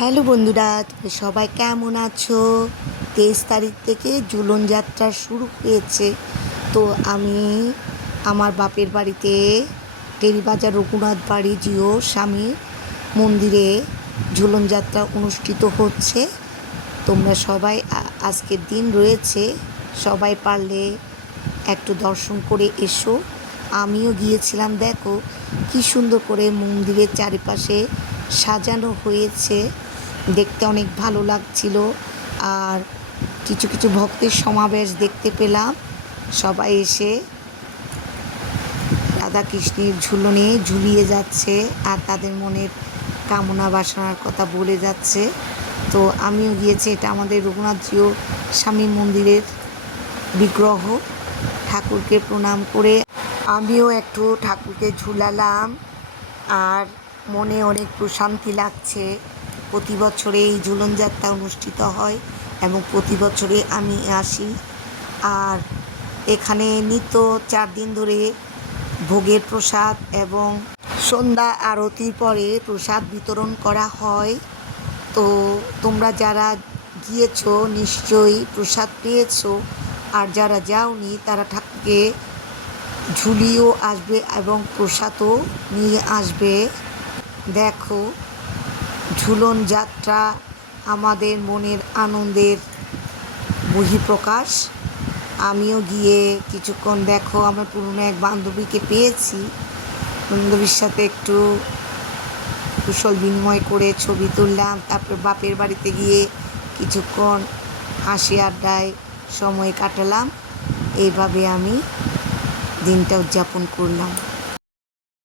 Hello বন্ধুরা, তোমরা সবাই কেমন আছো? 23 তারিখ থেকে ঝুলন যাত্রা শুরু হয়েছে। তো আমি আমার বাপের বাড়িতে টেরিবাজার রঘুনাথ বাড়ি জিও স্বামী মন্দিরে ঝুলন যাত্রা অনুষ্ঠিত হচ্ছে। তোমরা সবাই আজকের দিন রয়েছে, সবাই পারলে একটু দর্শন করে এসো। আমিও গিয়েছিলাম, দেখো কি সুন্দর করে মন্দিরের চারিপাশে সাজানো হয়েছে, দেখতে অনেক ভালো লাগছিল। আর কিছু কিছু ভক্তের সমাবেশ দেখতে পেলাম, সবাই এসে রাধাকৃষ্ণের ঝুলনে ঝুলিয়ে যাচ্ছে আর তাদের মনের কামনা বাসনার কথা বলে যাচ্ছে। তো আমিও গিয়েছি, এটা আমাদের রঘুনাথ জিও স্বামী মন্দিরের বিগ্রহ। ঠাকুরকে প্রণাম করে আমিও একটু ঠাকুরকে ঝুলালাম আর মনে অনেক প্রশান্তি লাগছে। প্রতি বছরে এই ঝুলন যাত্রা অনুষ্ঠিত হয় এবং প্রতি বছরে আমি আসি। আর এখানে নিত্য 4 দিন ধরে ভোগের প্রসাদ এবং সন্ধ্যা আরতির পরে প্রসাদ বিতরণ করা হয়। তো তোমরা যারা গিয়েছো নিশ্চয়ই প্রসাদ পেয়েছো, আর যারা যাওনি তারা ঠাকুরকে ঝুলিয়েও আসবে এবং প্রসাদও নিয়ে আসবে। দেখো, ঝুলন যাত্রা আমাদের মনের আনন্দের বহিঃপ্রকাশ। আমিও গিয়ে কিছুক্ষণ, দেখো আমার পুরনো এক বান্ধবীকে পেয়েছি, বান্ধবীর সাথে একটু কুশল বিনিময় করে ছবি তুললাম। তারপর বাপের বাড়িতে গিয়ে কিছুক্ষণ হাসি আড্ডায় সময় কাটালাম। এইভাবে আমি দিনটা উদযাপন করলাম।